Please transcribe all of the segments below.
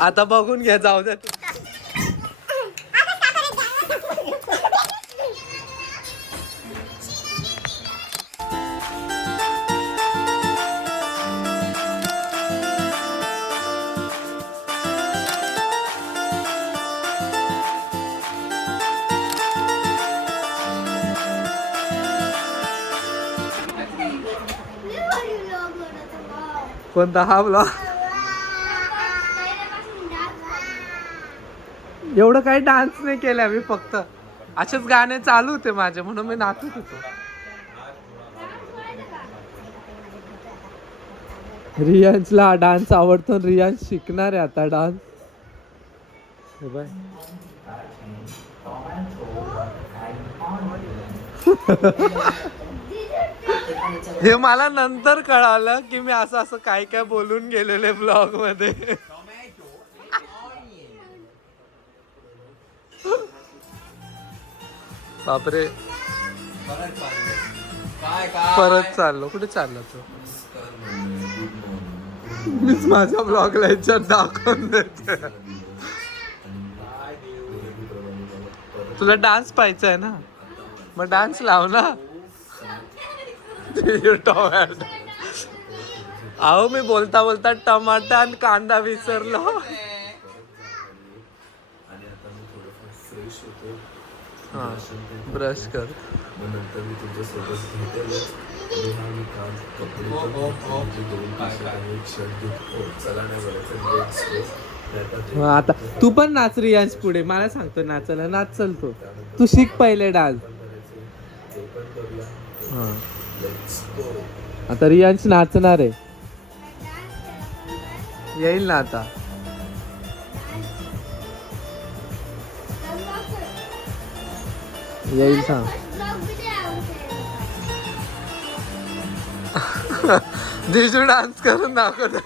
आता बघून घ्या, जाऊ द्या. कोणता हा ब्लॉग? एवढं काही डान्स नाही केला मी, फक्त असेच गाणे चालू होते माझे म्हणून मी नाचत होतो. रियांशला डान्स आवडतो, रियांश शिकणार आहे आता डान्स. हे मला नंतर कळालं की मी असं असं काय काय बोलून गेलेले ब्लॉग मध्ये. बापरे, परत चाललो. कुठे चाललो तू? मीच माझ्या ब्लॉगला याच्यात दाखवून देते. तुला डान्स पाहायचा आहे ना, मग डान्स लाव ना. अहो मी बोलता बोलता टमाटा आणि कांदा विसरलो. हा, ब्रश कर. आता तू पण नाच रियांश पुढे. मला सांगतो नाचायला, नाच. चल तू शिक पहिले डान्स. आता रियांश नाचणार आहे, येईल ना आता. येईल सांग. जिजू डान्स करून दाखवत.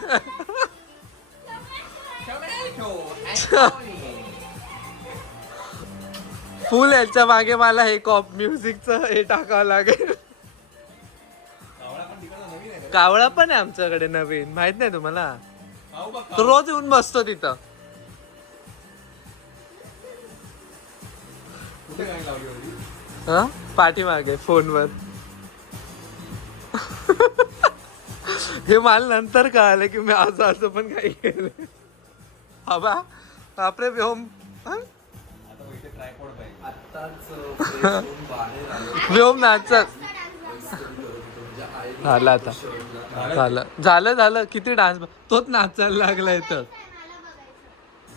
फुल याच्या मागे मला हे कॉप म्युझिकचं हे टाकावं लागेल. कावळा पण आहे आमच्याकडे नवीन, माहित नाही तुम्हाला? तो रोज येऊन बसतो तिथं. हा, पाठीमागे फोनवर. हे मला नंतर कळालं की मी असं पण काही केलं. बाबा बापरे, व्योम व्योम नाचत. झालं आता, झालं. किती डान्स, तोच नाचायला लागला इथं.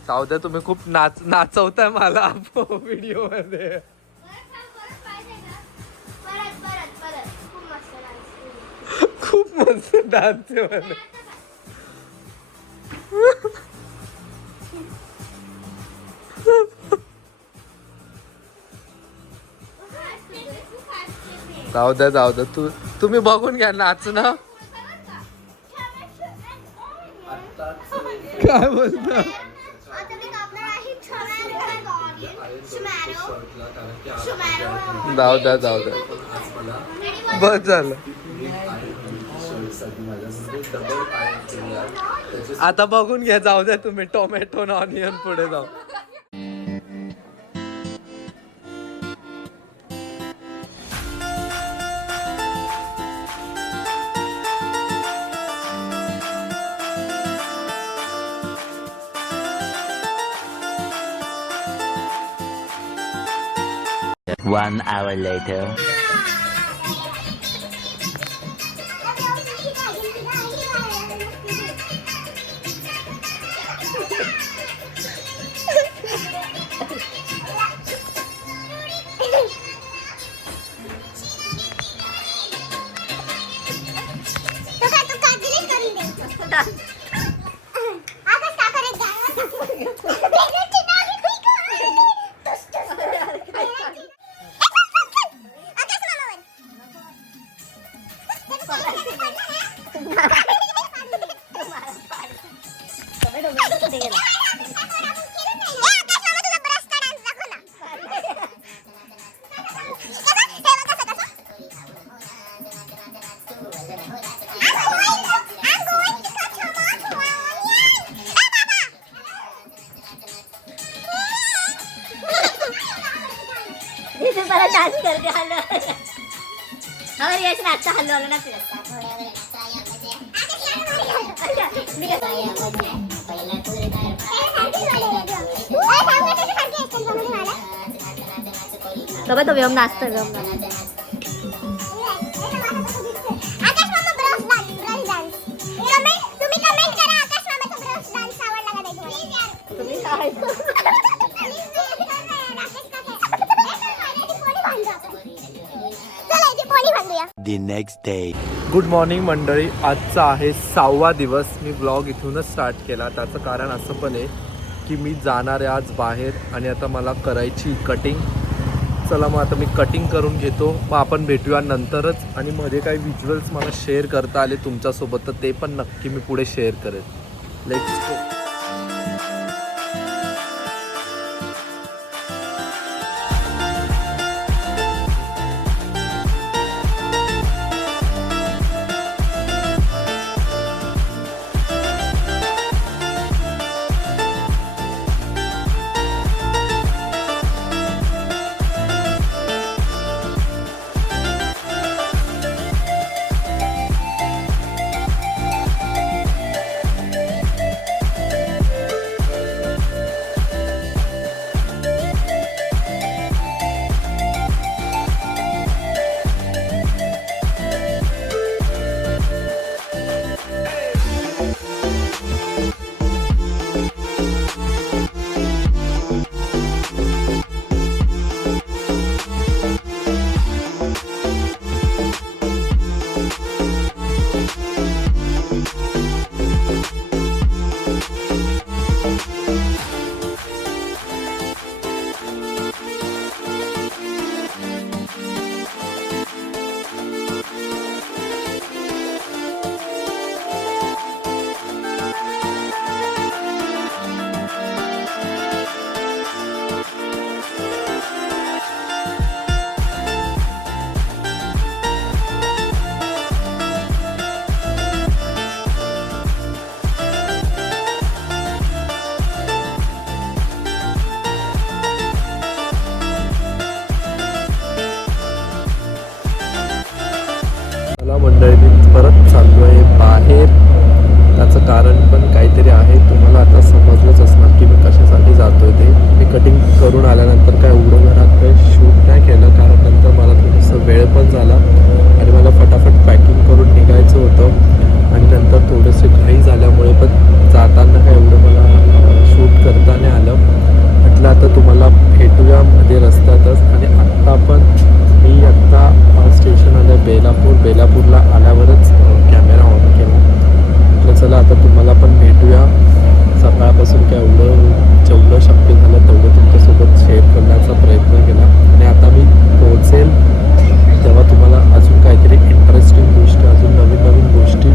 जाऊ द्या, तुम्ही खूप नाचवताय मला व्हिडिओ मध्ये. खूप मस्त डान्स आहे मला. जाऊ द्या तुम्ही बघून घ्या नाचणं. काय बोलता? जाऊ द्या बस झालं. आता बघून घ्या, जाऊ द्या तुम्ही. टोमॅटो न ऑनियन पुढे जाऊ. One hour later. डान्स करते हॅलो हवर यश नाचता हॅलो हॅलो ना फिरत बाबा तो व्योम नाचतो व्योम The next day. Good morning मंडळी. आजचा आहे 6वा दिवस. मी ब्लॉग इथूनच स्टार्ट केला. त्याचं कारण असं पण आहे की मी जाणार आहे आज बाहेर आणि आता मला करायची कटिंग. चला मग आता मी कटिंग करून घेतो. मग आपण भेटूया नंतरच. आणि मध्ये काही व्हिज्युअल्स मला शेअर करता आले तुमच्यासोबत तर ते पण नक्की मी पुढे शेअर करेन. Let's go. मंडळी मी परत चाललो आहे बाहेर. त्याचं कारण पण काहीतरी आहे. तुम्हाला आता समजलंच असणार की मी कशासाठी जातोय ते. मी कटिंग करून आल्यानंतर काय एवढं घरात काही शूट नाही केलं कारण नंतर मला थोडंसं वेळ पण झाला आणि मला फटाफट पॅकिंग करून निघायचं होतं आणि नंतर थोडेसे घाई झाल्यामुळे पण जाताना काय एवढं मला शूट करता नाही आलं. म्हटलं आता तुम्हाला भेटूया मध्ये रस्त्यातच. आणि आत्ता पण मी आत्ता स्टेशन आलं बेलापूरला आल्यावरच कॅमेरा ऑन केला. म्हटलं चला आता तुम्हाला पण भेटूया. सकाळपासून काय एवढं जेवढं शक्य झालं तेवढं तुमच्यासोबत शेअर करण्याचा प्रयत्न केला. आणि आता मी पोहोचेल तेव्हा तुम्हाला अजून काहीतरी इंटरेस्टिंग गोष्टी अजून नवीन गोष्टी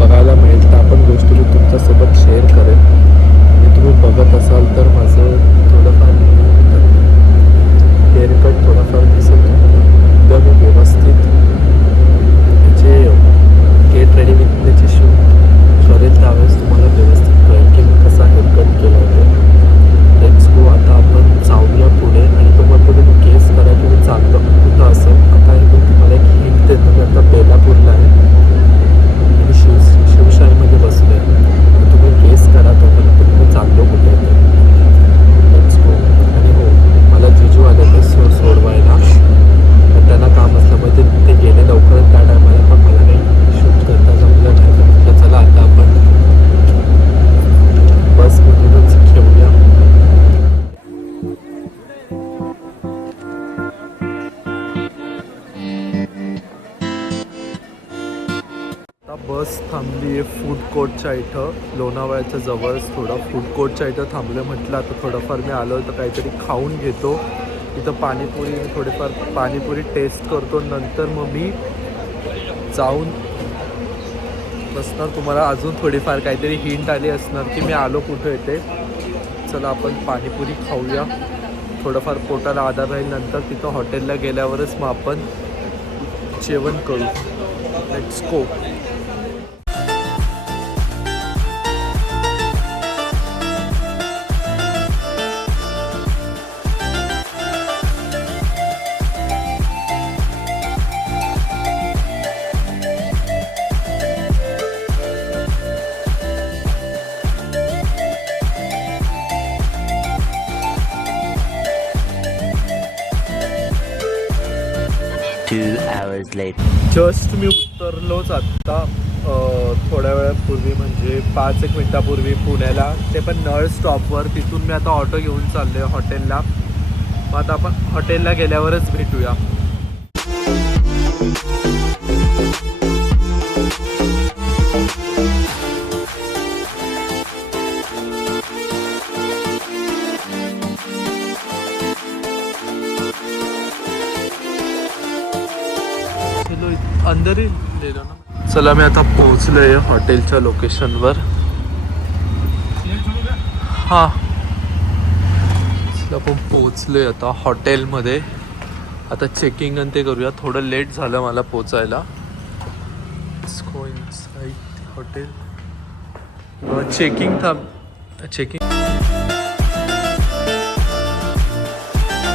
बघायला मिळेल. त्या पण गोष्टी मी तुमच्यासोबत शेअर करेन. आणि तुम्ही बघत असाल तर माझं थोडंफार हेअरकट थोडाफार दिसेल एकदम व्यवस्थित जे get ready with J shoot करेल त्यावेळेस तुम्हाला व्यवस्थित कळेल की मी कसा हेअरकट केला होता. Let's go. आता आपण जाऊया पुढे आणि तुम्हाला पुढे केस करा की मी चालतो कुठं असेल. आता हे मी तुम्हाला एक हिंट देतो. मी आता बेलापूरला आहे आणि शिवशाहीमध्ये बसलो आहे. तुम्ही केस करा तोपर्यंत मी चाललो कुठे. Let's go. आणि हो मला जिजू आले ते सोडवायला पण त्यांना काम असल्यामुळे ते गेले लवकर. त्या टायमाला पण मला काही शूट करता जमलं नाही. म्हटलं चला आता आपण बसमधूनच घेऊया. आता बस थांबली आहे फूड कोर्टच्या इथं. लोणावळ्याच्या जवळच थोडं फूड कोर्टच्या इथं थांबलं. म्हटलं आता थोडंफार मी आलो तर काहीतरी खाऊन घेतो. इथं पाणीपुरी थोडीफार पाणीपुरी टेस्ट करतो. नंतर मग मी जाऊन बसणार. तुम्हाला अजून थोडीफार काहीतरी हिंट आली असणार की मी आलो कुठं येते. चला आपण पाणीपुरी खाऊया. थोडंफार पोटाला आधार राहील. नंतर तिथं हॉटेलला गेल्यावरच मग आपण जेवण करू. Let's go. hours later. Just मी उतरलोच आत्ता थोड्या वेळापूर्वी म्हणजे 5-1 मिनिटापूर्वी पुण्याला, ते पण नळ स्टॉपवर. तिथून मी आता ऑटो घेऊन चाललो आहे हॉटेलला. मग आता आपण हॉटेलला गेल्यावरच भेटूया. अंदर ना. चला मी आता पोहोचलोय हॉटेलच्या लोकेशनवर. हा चला आपण पोहोचलोय आता हॉटेलमध्ये. आता चेकिंग आणि ते करूया. थोडं लेट झालं मला पोचायला. हॉटेल चेकिंग चेकिंग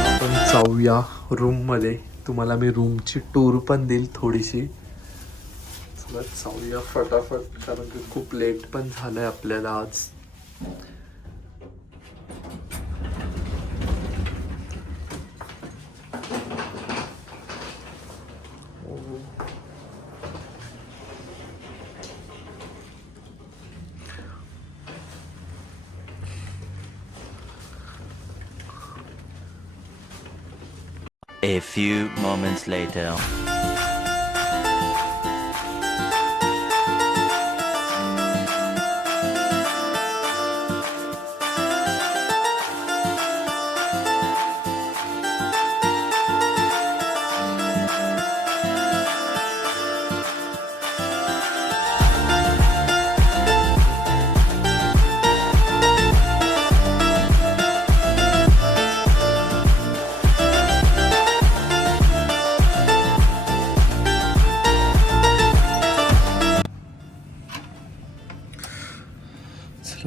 आपण जाऊया रूममध्ये. तुम्हाला मी रूमची टूर पण देईल थोडीशी. चला जाऊया फटाफट, कारण की खूप लेट पण झालंय आपल्याला आज. A few moments later.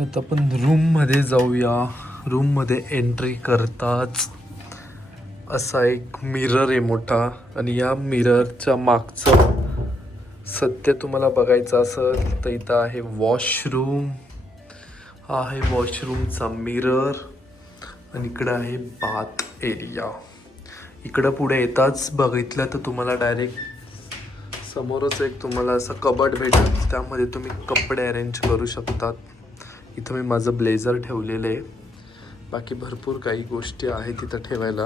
आता आपण रूममध्ये जाऊया. रूममध्ये एंट्री करताच असा एक मिरर आहे मोठा, आणि या मिररच्या मागचं सत्य तुम्हाला बघायचं असेल तर इथं आहे वॉशरूम. हा आहे वॉशरूमचा मिरर, आणि इकडं आहे बाथ एरिया. इकडं पुढे येताच बघितलं तर तुम्हाला डायरेक्ट समोरच एक तुम्हाला असं कबड भेटेल. त्यामध्ये तुम्ही कपडे अरेंज करू शकतात. इथं मी माझं ब्लेझर ठेवलेलं आहे. बाकी भरपूर काही गोष्टी आहेत तिथं ठेवायला.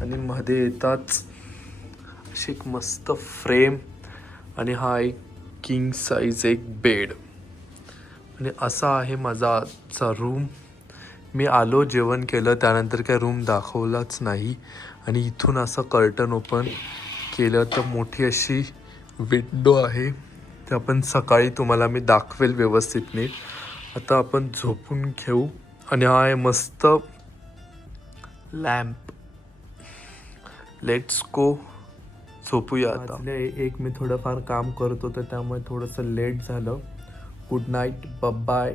आणि मध्ये येताच अशी एक मस्त फ्रेम, आणि हा एक किंग साईज एक बेड. आणि असा आहे माझा आजचा रूम. मी आलो, जेवण केलं, त्यानंतर काय रूम दाखवलाच नाही. आणि इथून असं कर्टन ओपन केलं तर मोठी अशी विंडो आहे. ते आपण सकाळी तुम्हाला मी दाखवेल व्यवस्थित नीट. आता आपण झोपून घेऊ. आणि हा आहे मस्त लॅम्प. लेट्स गो, झोपूया आता. एक मी थोडंफार काम करत होतं, त्यामुळे थोडंसं लेट झालं. Good night, bye.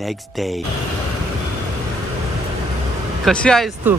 Next day. कशी आहेस तू?